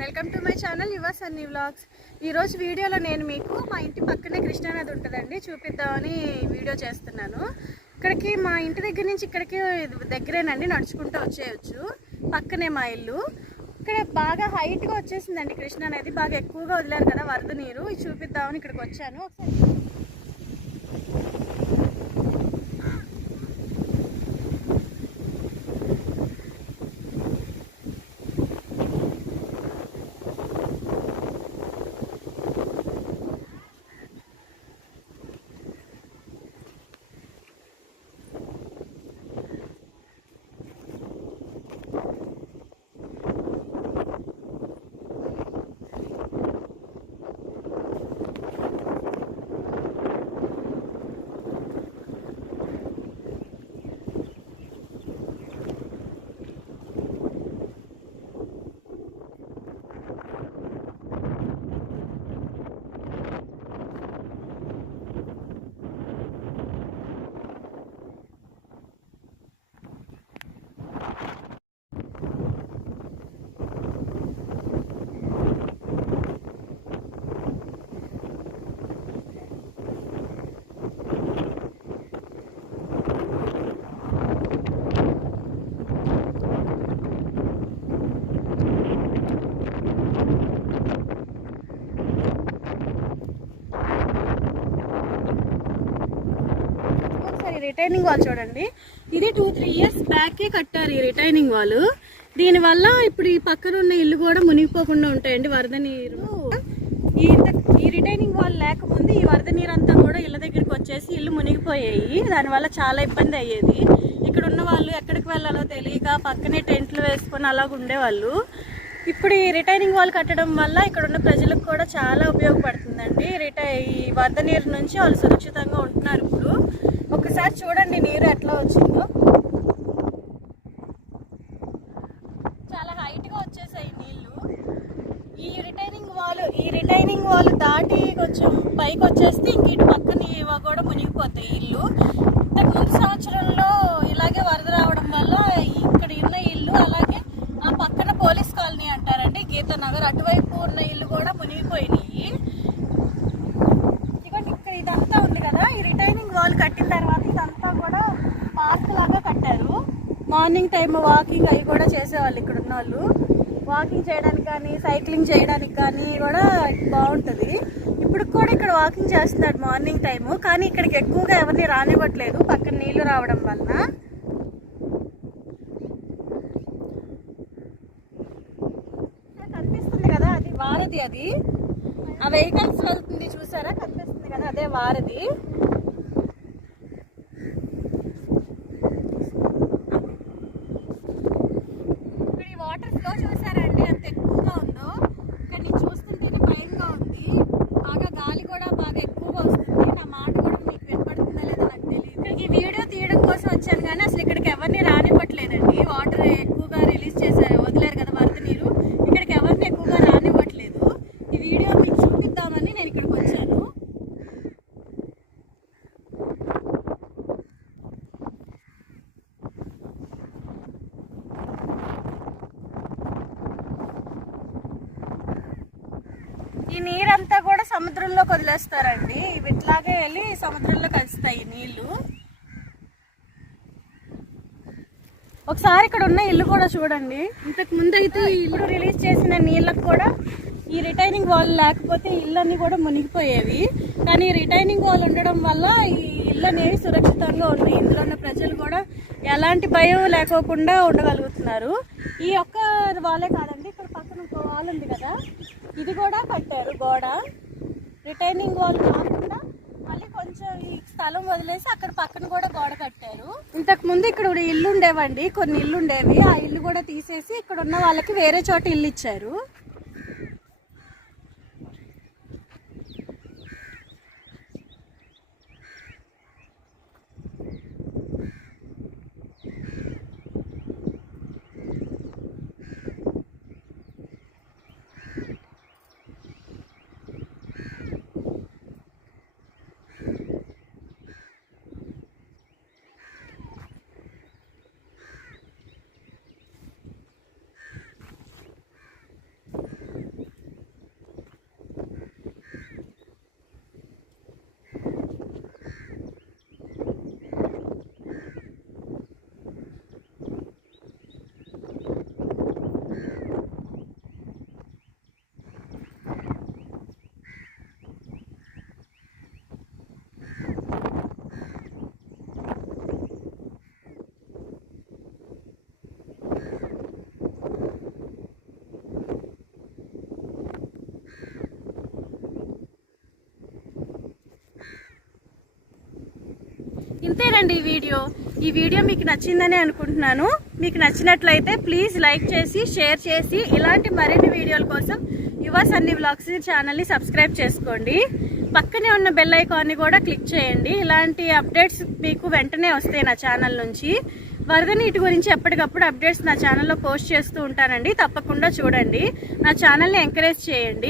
Welcome to my channel యువ Sunny vlogs. ఈరోజు వీడియోలో నేను మీకు మా ఇంటి పక్కనే కృష్ణానది ఉంటుందండి, చూపిద్దామని వీడియో చేస్తున్నాను. ఇక్కడికి మా ఇంటి దగ్గర నుంచి ఇక్కడికి దగ్గరేనండి, నడుచుకుంటూ వచ్చేయచ్చు. పక్కనే మా ఇల్లు. ఇక్కడ బాగా హైట్గా వచ్చేసిందండి కృష్ణానది, బాగా ఎక్కువగా వదిలేరు కదా వరద నీరు. ఇది చూపిద్దామని ఇక్కడికి వచ్చాను. రిటైనింగ్ వాల్ చూడండి, ఇది 2-3 ఇయర్స్ బ్యాకే కట్టారు ఈ రిటైనింగ్ వాల్. దీనివల్ల ఇప్పుడు ఈ పక్కన ఉన్న ఇల్లు కూడా మునిగిపోకుండా ఉంటాయండి వరద నీరు. ఈ రిటైనింగ్ వాల్ లేకముందు ఈ వరద నీరు అంతా కూడా ఇళ్ళ దగ్గరికి వచ్చేసి ఇల్లు మునిగిపోయాయి. దానివల్ల చాలా ఇబ్బంది అయ్యేది. ఇక్కడ ఉన్న వాళ్ళు ఎక్కడికి వెళ్ళాలో తెలియక పక్కనే టెంట్లు వేసుకొని అలాగ ఉండేవాళ్ళు. ఇప్పుడు ఈ రిటైనింగ్ వాల్ కట్టడం వల్ల ఇక్కడ ఉన్న ప్రజలకు కూడా చాలా ఉపయోగపడుతుందండి. ఈ వరద నీరు నుంచి వాళ్ళు సురక్షితంగా ఉంటున్నారు. ఇప్పుడు ఒకసారి చూడండి నీరు ఎట్లా వచ్చిందో, చాలా హైట్గా వచ్చేసాయి నీళ్లు. ఈ రిటైనింగ్ వాల్ దాటి కొంచెం పైకి వచ్చేస్తే ఇంక ఇటు పక్కన కూడా మునిగిపోతాయి ఇల్లు. ఇంతకు ముందు సంవత్సరంలో ఇలాగే వరద రావడం వల్ల ఇక్కడ ఉన్న ఇల్లు, అలాగే ఆ పక్కన పోలీస్ కాలనీ అంటారండి, గీతా నగర్, అటువైపు ఉన్న ఇల్లు కూడా మునిగిపోయినాయి. ఇక్కడ ఇదంతా ఉంది కదా, ఈ రిటైనింగ్ వాల్ కట్టిన తర్వాత ఇదంతా కూడా పార్క్ లాగా కట్టారు. మార్నింగ్ టైం వాకింగ్ అవి కూడా చేసేవాళ్ళు ఇక్కడ ఉన్న వాళ్ళు. వాకింగ్ చేయడానికి కానీ సైక్లింగ్ చేయడానికి కానీ కూడా బాగుంటుంది. ఇప్పుడు కూడా ఇక్కడ వాకింగ్ చేస్తున్నాడు మార్నింగ్ టైము, కానీ ఇక్కడికి ఎక్కువగా ఎవరిని రానివ్వట్లేదు పక్కన నీళ్లు రావడం వలన. కనిపిస్తుంది కదా అది వారధి, అది ఆ వెహికల్స్ వెళ్తుంది చూసారా, కనిపిస్తుంది కదా అదే వారధి. ఇక్కడ ఈ వాటర్ ఫ్లో చూసారండి ఎంత ఎక్కువగా ఉందో. ఇక్కడ నేను చూస్తుంటేనే భయంగా ఉంది. బాగా గాలి కూడా బాగా ఎక్కువగా వస్తుంది. నా మాట కూడా మీకు వినపడుతుందా లేదా నాకు తెలియదు. ఇక్కడికి వీడియో తీయడం కోసం వచ్చాను కానీ అసలు ఇక్కడికి ఎవరిని రానివ్వట్లేదండి. వాటర్ ఎక్కువగా రిలీజ్ చేశారు, వదిలేరు కదా వరద నీరు. ఇక్కడికి ఎవరిని ఎక్కువగా రానివ్వట్లేదు. ఈ వీడియో మీకు చూపిద్దామని నేను ఇక్కడికి వచ్చాను. ఈ నీరంతా కూడా సముద్రంలోకి వదిలేస్తారండి. ఇవి ఇట్లాగే వెళ్ళి సముద్రంలో కలుస్తాయి నీళ్లు. ఒకసారి ఇక్కడ ఉన్న ఇల్లు కూడా చూడండి. ఇంతకు ముందు అయితే ఈ ఇల్లు రిలీజ్ చేసిన నీళ్ళకు కూడా ఈ రిటైనింగ్ వాల్ లేకపోతే ఇళ్ళన్నీ కూడా మునిగిపోయేవి. కానీ ఈ రిటైనింగ్ వాల్ ఉండడం వల్ల ఈ ఇళ్ళు అనేవి సురక్షితంగా ఉన్నాయి. ఇందులో ఉన్న ప్రజలు కూడా ఎలాంటి భయం లేకోకుండా ఉండగలుగుతున్నారు. ఈ ఒక్క వాలే కాదండి, ఇక్కడ పక్కన ఇంకో వాల్ ఉంది కదా, ఇది కూడా కట్టారు గోడ. రిటైనింగ్ వాల్ కాకుండా మళ్ళీ కొంచెం ఈ స్థలం వదిలేసి అక్కడ పక్కన కూడా గోడ కట్టారు. ఇంతకు ముందు ఇక్కడ ఇల్లు ఉండేవండి, కొన్ని ఇల్లు ఉండేవి. ఆ ఇల్లు కూడా తీసేసి ఇక్కడ ఉన్న వాళ్ళకి వేరే చోట ఇల్లు ఇచ్చారు. ఇంతేనండి ఈ వీడియో మీకు నచ్చిందని అనుకుంటున్నాను. మీకు నచ్చినట్లయితే ప్లీజ్ లైక్ చేసి షేర్ చేసి ఇలాంటి మరిన్ని వీడియోల కోసం యువ సన్నీ వ్లాగ్స్ ఛానల్ని సబ్స్క్రైబ్ చేసుకోండి. పక్కనే ఉన్న బెల్ ఐకాన్ని కూడా క్లిక్ చేయండి. ఇలాంటి అప్డేట్స్ మీకు వెంటనే వస్తాయి నా ఛానల్ నుంచి. వరద నీటి గురించి ఎప్పటికప్పుడు అప్డేట్స్ నా ఛానల్లో పోస్ట్ చేస్తూ ఉంటానండి. తప్పకుండా చూడండి. నా ఛానల్ని ఎంకరేజ్ చేయండి.